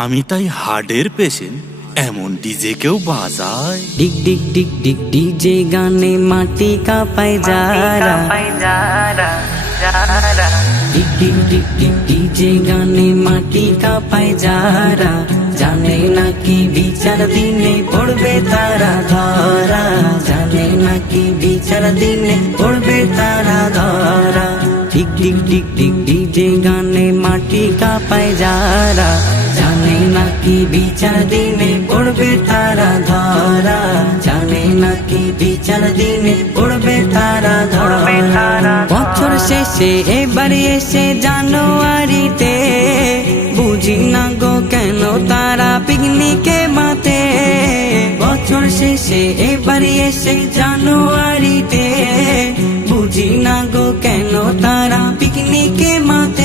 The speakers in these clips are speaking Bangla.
আমি তাই হার্টের পেশেন্ট এমন ডিজে কেউ বাজায়। ডিগ ডিগ ডিগ ডিগ ডিজে গানে মাটি কাঁপায় যারা। ডিগ ডিগ ডিগ ডিগ ডিজে গানে মাটি কাঁপায় যারা। জানে নাকি বিচার দিনে পড়বে তারা ধরা। জানে নাকি বিচার দিনে পড়বে তারা ধরা। ডিগ ডিগ ডিগ ডিগ ডিজে গানে মাটি কাঁপায় যারা। জানে নাকি বিচার দিনে পড়বে তারা ধরা। জানে নাকি বিচার দিনে পড়বে তারা ধরা। বছর শেষে এবারে এসে জানুয়ারিতে বুঝি না গো কেন তারা পিকনিকে মাতে। বছর শেষে এবারে এসে জানুয়ারিতে বুঝি না গো কেন তারা পিকনিকে মাতে।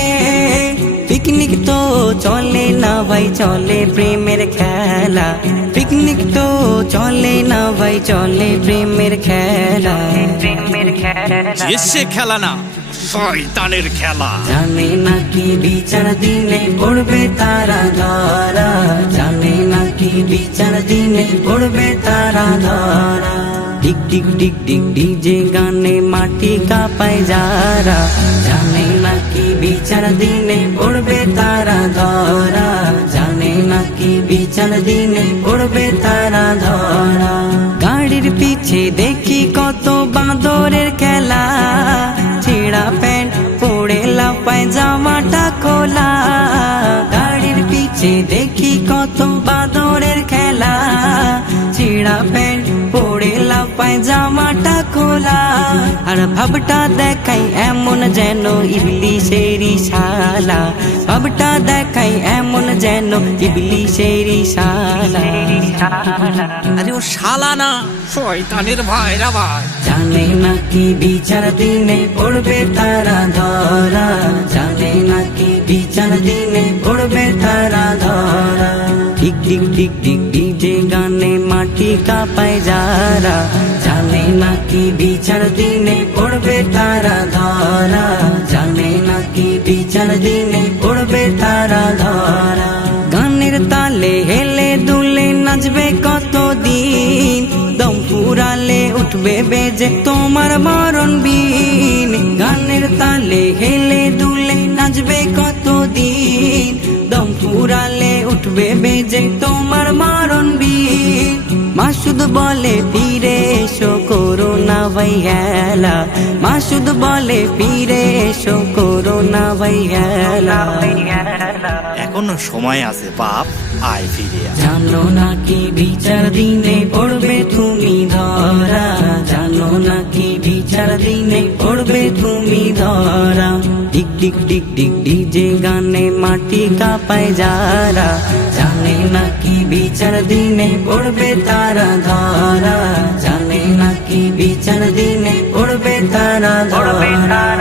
চলে না ভাই চলে প্রেমের খেলা। পিকনিক তো চলে না ভাই চলে প্রেমের খেলা। প্রেমের খেলা। এসে খেলা না শয়তানের খেলা। জানে নাকি বিচার দিনে পড়বে তারা ধরা। জানে নাকি বিচার দিনে পড়বে তারা ধরা। ডিগ ডিগ ডিগ ডিগ ডিজে গানে মাটি কাঁপায় যারা। জানে বিচার দিনে পড়বে তারা ধরা। জানে নাকি বিচার দিনে পড়বে তারা ধরা। গাড়ির পিছে দেখি কত বাঁদরের খেলা। ছেঁড়া প্যান্ট পড়ে লাপায় জামাটা খোলা। গাড়ির পিছে দেখি কত বাঁদরের খেলা। ছেঁড়া প্যান্ট পড়ে লাপায় জামাটা খোলা। আর ভাবটা দেখাই এমন যেন ইবলিশেরি শালা ভাবটা দেখাই এমন যেন ইবলিশেরি শালা আরে ও শালা না শয়তানের ভাইরা ভাই জানে নাকি বিচার দিনে পড়বে তারা ধরা। জানে নাকি বিচার দিনে পড়বে তারা ধরা। ডিগ ডিগ ডিগ ডিগ ডিজে গানে মাটি কাঁপায় যারা। জানে নাকি বিচার দিনে পড়বে তারা ধরা। জানে নাকি বিচার দিনে পড়বে তারা ধরা। গানের তালে হেলে দুলে নাচবে কতদিন? দম ফুরালে উঠবে বেজে তোমার মরণ বিন গানের তালে হেলে দুলে নাচবে কতদিন? দম ফুরালে উঠবে বেজে তোমার মরণ বিন মাসুদ বলে ফিরে এসো করো না ভাই হেলা মাসুদ বলে ফিরে এসো করো না ভাই এখনও সময় আছে বাপ। আয় ফিরে। জানো নাকি বিচার দিনে পড়বে তুমি ধরা? জানো নাকি বিচার দিনে পড়বে তুমি ধরা? टिक टिक टिक डीजे गाने माटी का पैजारा। जाने ना की बिचर दीने उड़बे तारा धारा। जाने ना की बिचर दीने उड़बे तारा धारा।